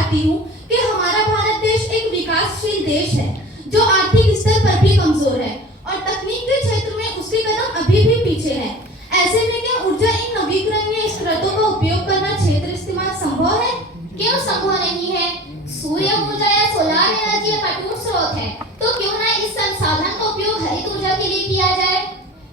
चाहती हूँ कि हमारा भारत देश एक विकासशील देश है जो आर्थिक स्तर पर भी कमजोर है और तकनीक के क्षेत्र में उसके कदम अभी भी पीछे हैं। ऐसे में क्या ऊर्जा इन नवीकरणीय स्रोतों का उपयोग करना क्षेत्र इस्तेमाल संभव है? क्यों संभव नहीं है? सूर्य ऊर्जा या सोलर एनर्जी एक अटूट स्रोत है, तो क्यों ना इस संसाधन का उपयोग हरित ऊर्जा के लिए किया जाए?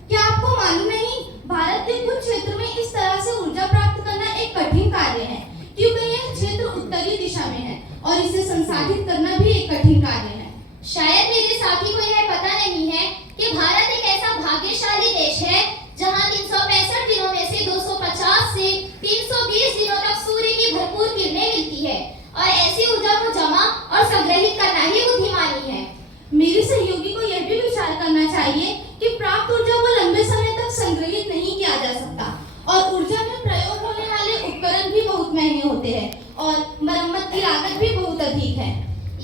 क्या आपको मालूम नहीं, भारत के कुछ क्षेत्र में इस तरह से ऊर्जा प्राप्त करना एक कठिन कार्य है, क्योंकि यह क्षेत्र उत्तरी दिशा में है और इसे संसाधित करना भी एक कठिन कार्य है। शायद मेरे साथी को यह पता नहीं है कि भारत एक ऐसा भाग्यशाली देश है जहां 365 दिनों में से 250 से 320 दिनों तक सूर्य की भरपूर किरणें मिलती है और ऐसी ऊर्जा को जमा और संग्रहित करना ही बुद्धिमानी है। मेरे सहयोगी को यह भी विचार करना चाहिए कि प्राप्त ऊर्जा को लंबे समय तक संग्रहित नहीं किया जा सकता और ऊर्जा में प्रयोग होने वाले उपकरण भी बहुत महंगे होते हैं और मरम्मत की लागत भी बहुत अधिक है।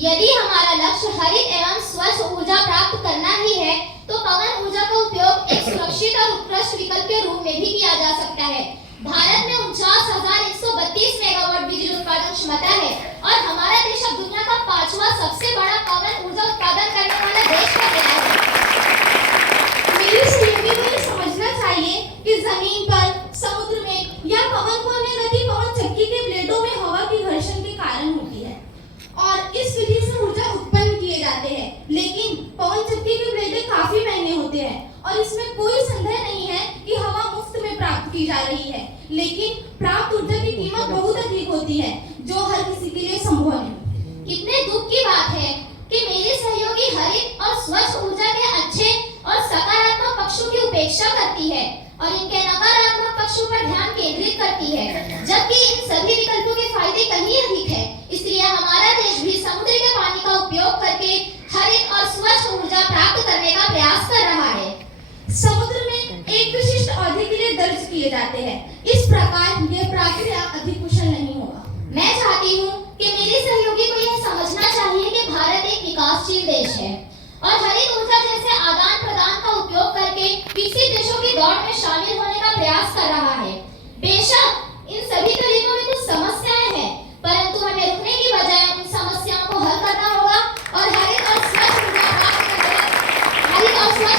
यदि हमारा लक्ष्य हरित एवं स्वच्छ ऊर्जा प्राप्त करना ही है, तो पवन ऊर्जा का उपयोग एक सुरक्षित और उत्कृष्ट विकल्प के रूप में भी किया जा सकता है। भारत में 49,132 मेगावाट बिजली उत्पादन क्षमता है और हमारा देश अब दुनिया का 5वां सबसे बड़ा पवन ऊर्जा उत्पादन करने वाला देश बन गया है। मेरे सहयोगी को यह समझना चाहिए कि जमीन पर, समुद्र में या पवन को अन्य गति पवन चक्की के ब्लेडों में हवा की घर्षण के कारण होती है और इस विधि से ऊर्जा उत्पन्न किए जाते हैं। लेकिन पवन चक्की के ब्लेड काफी महंगे होते हैं और इसमें कोई संदेह नहीं है कि हवा मुफ्त में प्राप्त की जा रही है, लेकिन प्राप्त ऊर्जा की कीमत बहुत अधिक होती है जो हर किसी के लिए संभव नहीं। कितने दुख की बात है कि मेरी सहयोगी हरित और स्वच्छ ऊर्जा के अच्छे और सकारात्मक पक्षों की उपेक्षा करती है और इनके नकारात्मक पक्षों पर ध्यान केंद्रित करती है, जबकि इन सभी विकल्पों के फायदे कहीं अधिक है। इसलिए हमारा देश भी समुद्र के पानी का उपयोग करके हरित और स्वच्छ ऊर्जा प्राप्त करने का प्रयास कर रहा है। समुद्र में एक विशिष्ट अवधि के लिए दर्ज किए जाते हैं। इस प्रकार यह प्रक्रिया अधिक कुशल नहीं होगा। मैं चाहती हूँ कि मेरे सहयोगी को यह समझना चाहिए कि भारत एक विकासशील देश है और हरित ऊर्जा जैसे आदान प्रदान का उपयोग करके विकसित देशों की दौड़ में शामिल होने का प्रयास कर रहा है। बेशक इन सभी तरीकों में कुछ समस्याएं हैं, परंतु हमें रुकने की बजाय उन समस्याओं को हल करना होगा और हरित और स्वच्छ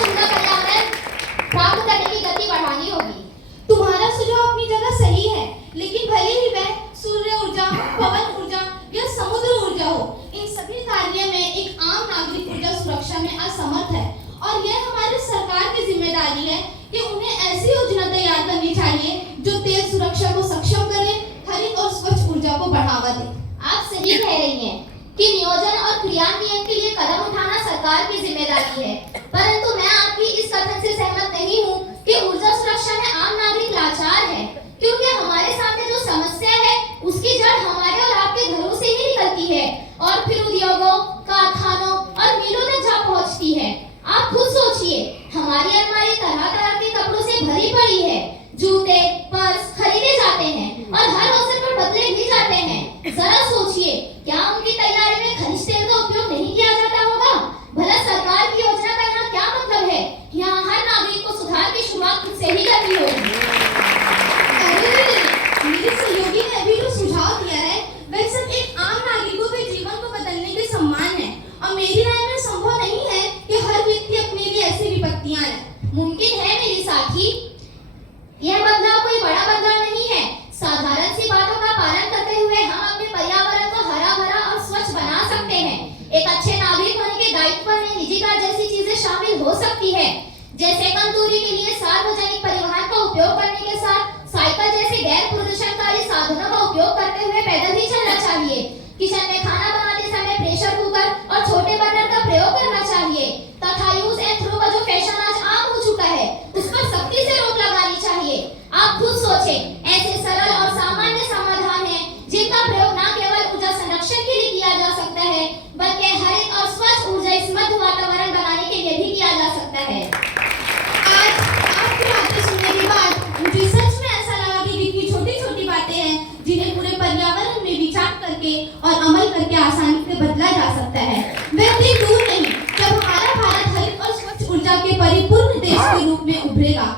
ऊर्जा पर्यावरण प्राप्त करने की गति बढ़ानी होगी। तुम्हारा सुझाव अपनी जगह सही है, लेकिन भले ही वह सूर्य ऊर्जा, पवन ऊर्जा या समुद्र ऊर्जा हो, इन सभी कार्य में एक आम नागरिक ऊर्जा सुरक्षा में असमर्थ है और यह हमारी सरकार की जिम्मेदारी है कि उन्हें ऐसी योजना तैयार करनी चाहिए जो तेल सुरक्षा को सक्षम करे, हरित और स्वच्छ ऊर्जा को बढ़ावा दे। आप सही कह रही हैं कि नियोजन और क्रियान्वयन के लिए कदम उठाना सरकार की जिम्मेदारी है, परंतु मैं आपकी इस कथन से सहमत नहीं हूँ कि ऊर्जा सुरक्षा में आम नागरिक लाचार है, क्योंकि हमारे सामने जो समस्या है उसकी जड़ हमारे और आपके घरों से ही निकलती है और फिर उद्योगों, कारखानों और मिलों तक जा पहुँचती है। आप खुद सोचिए, हमारी अलमारी तरह तरह के कपड़ों से भरी पड़ी है, जूते, पर्स खरीदे जाते हैं और हर अवसर पर बदले भी जाते हैं। जरा सोचिए, क्या उनकी तैयारी में खनिज तेल का उपयोग नहीं किया जाता होगा? भला सरकार की योजना का यहाँ क्या मतलब है? यहाँ हर नागरिक को सुधार की शुरुआत खुद से ही करनी होगी। मेरे सहयोगी ने अभी जो सुझाव दिया है वह सब एक आम नागरिकों के जीवन को बदलने के समान है और मेरी राय में संभव नहीं है कि हर व्यक्ति अपने लिए ऐसी विपत्तियां लाए। मुमकिन है मेरी साथी, यह बदलाव कोई बड़ा बदलाव नहीं है। साधारण सी बातों का पालन करते हुए हम अपने पर्यावरण को हरा भरा और स्वच्छ बना सकते हैं। एक अच्छे नागरिक होने के दायित्व में निजी कार जैसी चीजें शामिल हो सकती है, जैसे कम दूरी के लिए सार्वजनिक परिवहन का उपयोग करने के साथ साइकिल जैसे गैर प्रदूषणकारी साधनों का उपयोग करते हुए पैदल ही चलना चाहिए। किचन में खाना बनाते समय प्रेशर कुकर और छोटे बर्नर का प्रयोग करना चाहिए तथा यूज एंड थ्रो का जो फैशन आज आम हो चुका है उस पर सख्ती से रोक लगानी चाहिए। आप खुद सोचें, ऐसे सरल और सामान्य समाधान हैं जिनका प्रयोग न केवल ऊर्जा संरक्षण के लिए किया जा सकता है बल्कि हरित और स्वच्छ ऊर्जा स्मृत वातावरण बनाने के लिए भी किया जा सकता है। आज आपकी बातें सुनने के बाद मुझे सच में ऐसा लगा कि कितनी छोटी-छोटी बातें हैं जिन्हें पूरे पर्यावरण में विचार करके और अमल करके आसानी से बदला जा सकता है। वह दिन दूर नहीं जब हमारा भारत हरित और स्वच्छ ऊर्जा के परिपूर्ण देश के रूप में उभरेगा।